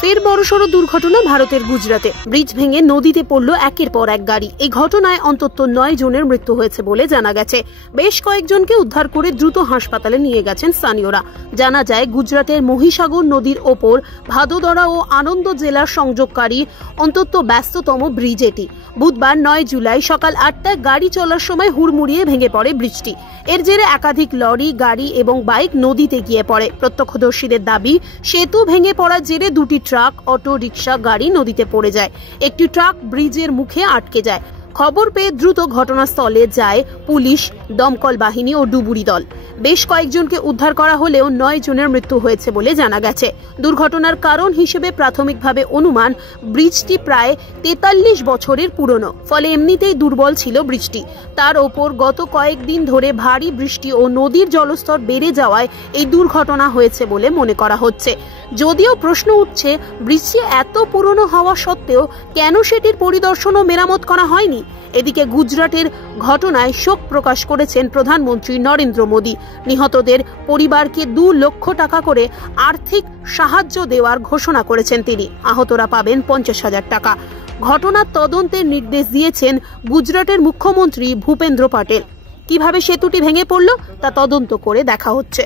ফের বড়সড় দুর্ঘটনা ভারতের গুজরাটে। ব্রিজ ভেঙে নদীতে পড়ল একের পর এক গাড়ি। এই ঘটনায় অন্তত 9 জনের মৃত্যু হয়েছে বলে জানা গেছে। বেশ কয়েকজনকে উদ্ধার করে দ্রুত হাসপাতালে নিয়ে গেছেন স্থানীয়রা। জানা যায়, গুজরাটের মহিসাগর নদীর ওপর ভাদোদরা ও আনন্দ জেলার সংযোগকারী অন্তত ব্যস্ততম ব্রিজ এটি। বুধবার 9 জুলাই সকাল 8টায় গাড়ি চলার সময় হুড়মুড়িয়ে ভেঙে পড়ে ব্রিজটি। এর জেরে একাধিক লরি, গাড়ি এবং বাইক নদীতে গিয়ে পড়ে। প্রত্যক্ষদর্শীদের দাবি, সেতু ভেঙে পড়ার জেরে দুটি ট্রাক, অটো রিকশা, গাড়ি নদীতে পড়ে যায়। একটি ট্রাক ব্রিজের মুখে আটকে যায়। খবর পেয়ে দ্রুত ঘটনাস্থলে যায় পুলিশ, দমকল বাহিনী ও ডুবুরি দল। বেশ কয়েকজনকে উদ্ধার করা হলেও 9 জনের মৃত্যু হয়েছে বলে জানা গেছে। দুর্ঘটনার কারণ হিসেবে প্রাথমিকভাবে অনুমান, ব্রিজটি প্রায় 43 বছরের পুরনো, ফলে এমনিতেই দুর্বল ছিল ব্রিজটি। তার ওপর গত কয়েকদিন ধরে ভারী বৃষ্টি ও নদীর জলস্তর বেড়ে যাওয়ায় এই দুর্ঘটনা হয়েছে বলে মনে করা হচ্ছে। যদিও প্রশ্ন উঠছে, ব্রিজটি এত পুরনো হওয়া সত্ত্বেও কেন সেটির পরিদর্শন ও মেরামত করা হয়নি। এদিকে গুজরাটের ঘটনায় শোক প্রকাশ করেছেন প্রধানমন্ত্রী নরেন্দ্র মোদী। নিহতদের পরিবারকে 2 লক্ষ টাকা করে আর্থিক সাহায্য দেওয়ার ঘোষণা করেছেন তিনি। আহতরা পাবেন 50,000 টাকা। ঘটনার তদন্তের নির্দেশ দিয়েছেন গুজরাটের মুখ্যমন্ত্রী ভূপেন্দ্র পটেল। কিভাবে সেতুটি ভেঙে পড়ল তা তদন্ত করে দেখা হচ্ছে।